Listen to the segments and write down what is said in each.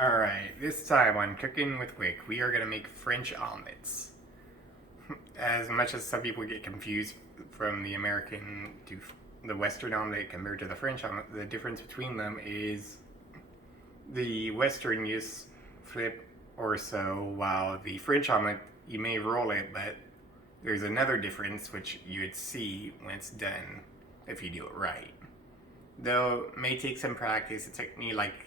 Alright, this time on Cooking with Wick, we are going to make French omelets. As much as some people get confused from the American to the Western omelet compared to the French omelet, the difference between them is the Western you just flip or so, while the French omelet, you may roll it, but there's another difference which you would see when it's done if you do it right. Though it may take some practice, it took me like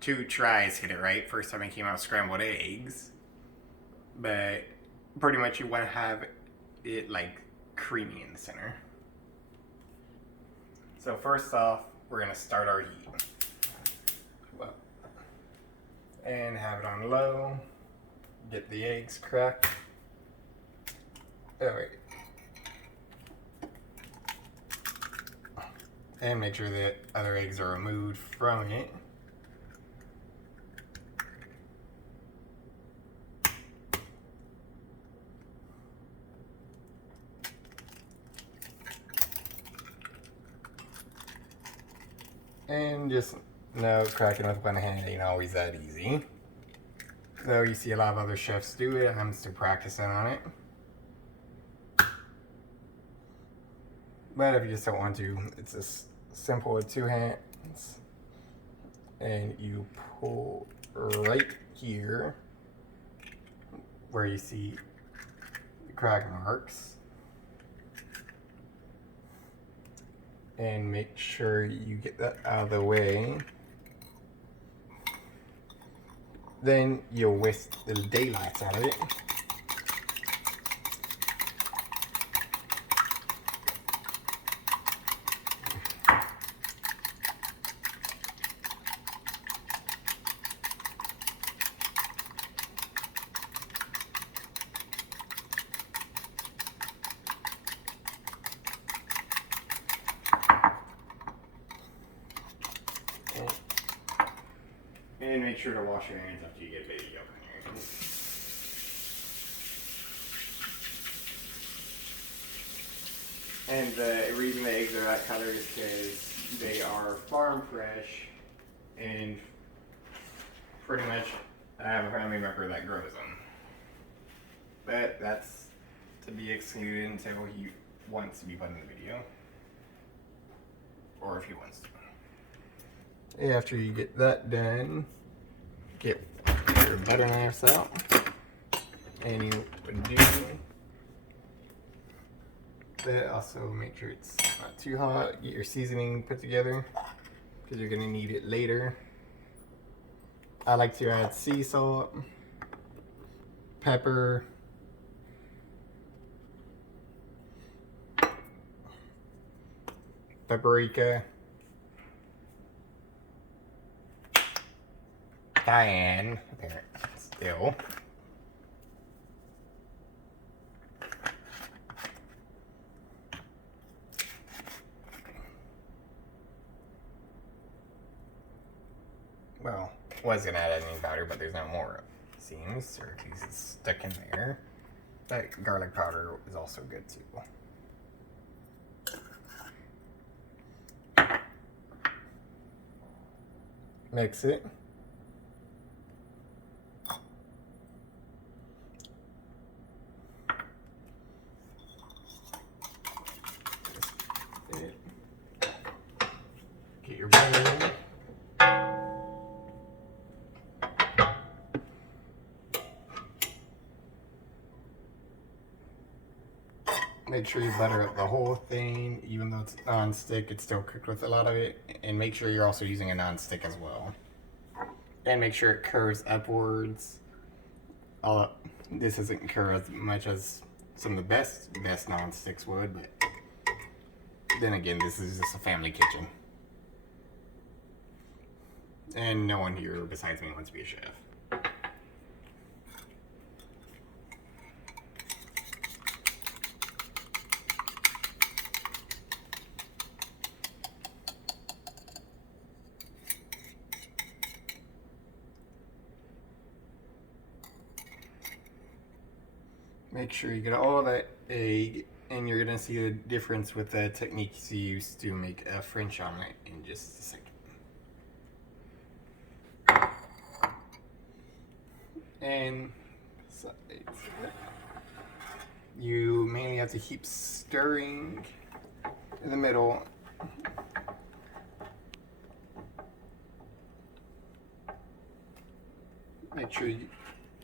2 tries to get it right. First time I came out with scrambled eggs. But pretty much you want to have it like creamy in the center. So first off, we're going to start our heat. Well, and have it on low. Get the eggs cracked. Alright. And make sure that other eggs are removed from it. And just know cracking with one hand ain't always that easy. Though you see a lot of other chefs do it, I'm still practicing on it. But if you just don't want to, it's just simple with 2 hands. And you pull right here where you see the crack marks. And make sure you get that out of the way. Then you'll whisk the daylights out of it. And make sure to wash your hands after you get baby yolk on your hands. And the reason the eggs are that color is because they are farm fresh, and pretty much I have a family member that grows them. But that's to be excluded until he wants to be put in the video. Or if he wants to. After you get that done, get your butter knives out, and you would do that. Also make sure it's not too hot. Get your seasoning put together because you're gonna need it later. I like to add sea salt, pepper, pepperica, Cayenne, there, still. Well, was gonna add onion powder, but there's no more, it seems, or at least it's stuck in there. But garlic powder is also good too. Mix it. Get your butter in. Make sure you butter up the whole thing, even though it's non-stick, it's still cooked with a lot of it. And make sure you're also using a non-stick as well. And make sure it curves upwards. This doesn't curve as much as some of the best non-sticks would, but then again, this is just a family kitchen. And no one here besides me wants to be a chef. Make sure you get all that egg, and you're gonna see the difference with the techniques you use to make a French omelet in just a second. and sides. You mainly have to keep stirring in the middle. Make sure you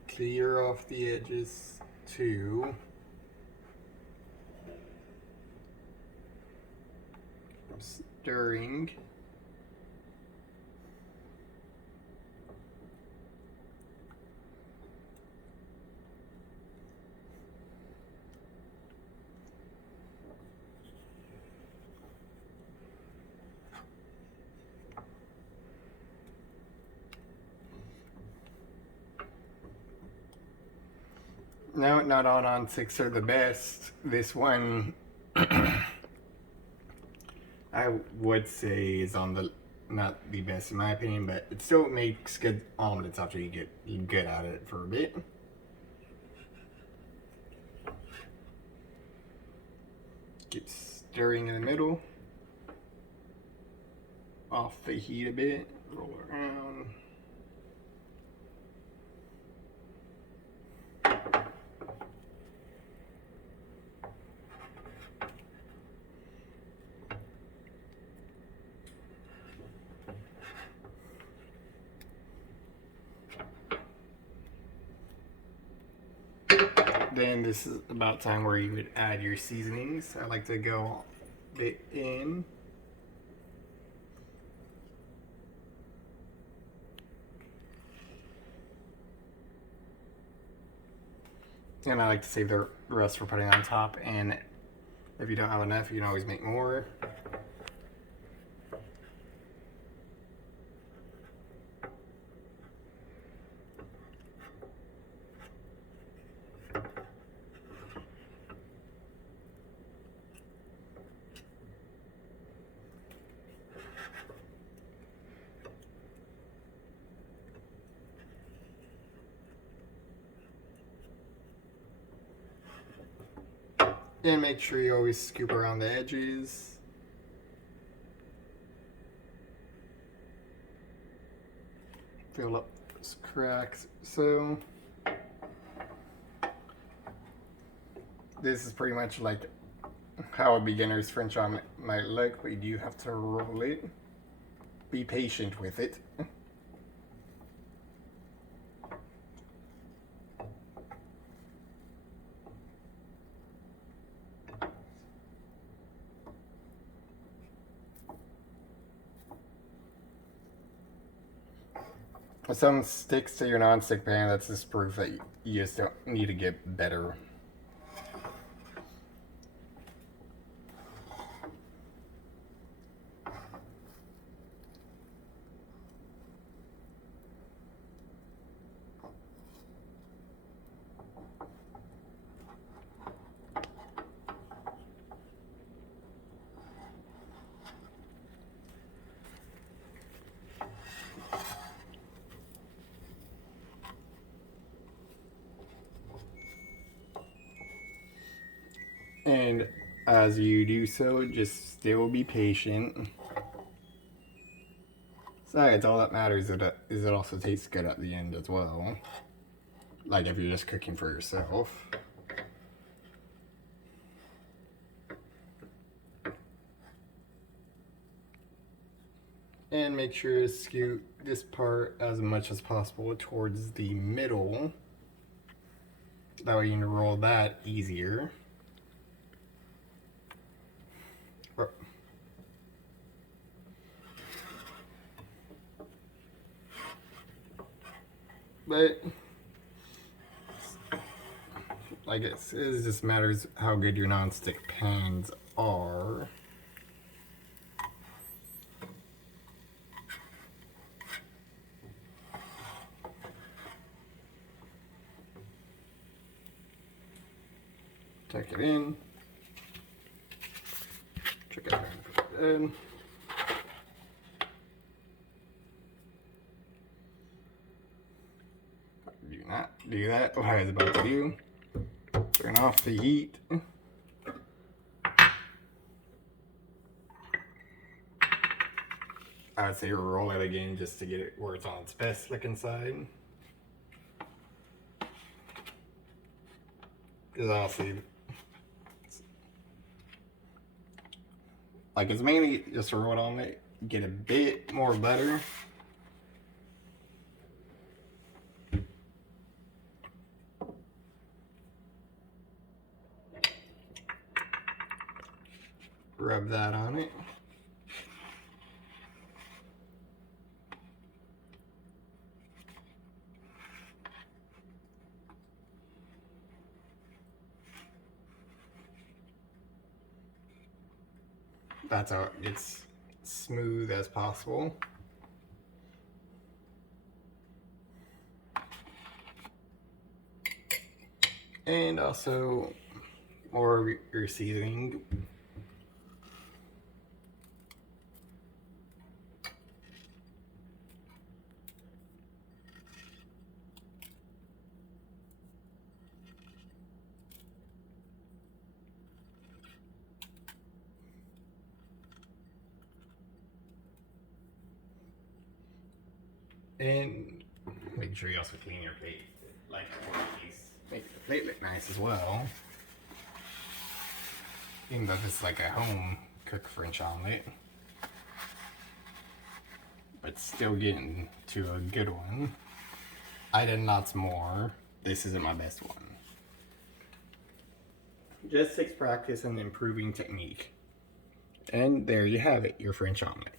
clear off the edges too. Stirring. No, not all non-sticks are the best. This one, I would say, is on the not the best in my opinion, but it still makes good omelets after you get good at it for a bit. Keep stirring in the middle. Off the heat a bit. Roll around. Then this is about time where you would add your seasonings. I like to go a bit in. And I like to save the rest for putting on top. And if you don't have enough, you can always make more. And make sure you always scoop around the edges. Fill up those cracks. So this is pretty much like how a beginner's French omelet might look, but you do have to roll it. Be patient with it. If something sticks to your non-stick pan, that's just proof that you just don't need to get better. And as you do so, just still be patient. Besides, all that matters is it also tastes good at the end as well. Like if you're just cooking for yourself. And make sure to scoot this part as much as possible towards the middle. That way you can roll that easier. But like it just matters how good your non-stick pans are. Tuck it in. Check out it in. Do not do that. What I was about to do. Turn off the heat. I would say roll it again just to get it where it's on its best looking side. Because honestly, like, it's mainly just to roll it on it, get a bit more butter. Rub that on it. That's how it's smooth as possible. And also more of your seasoning. And make sure you also clean your plate, like always. Make the plate look nice as well. Even though this is like a home cooked French omelet, but still getting to a good one. I did lots more. This isn't my best one. Just takes practice and improving technique. And there you have it, your French omelet.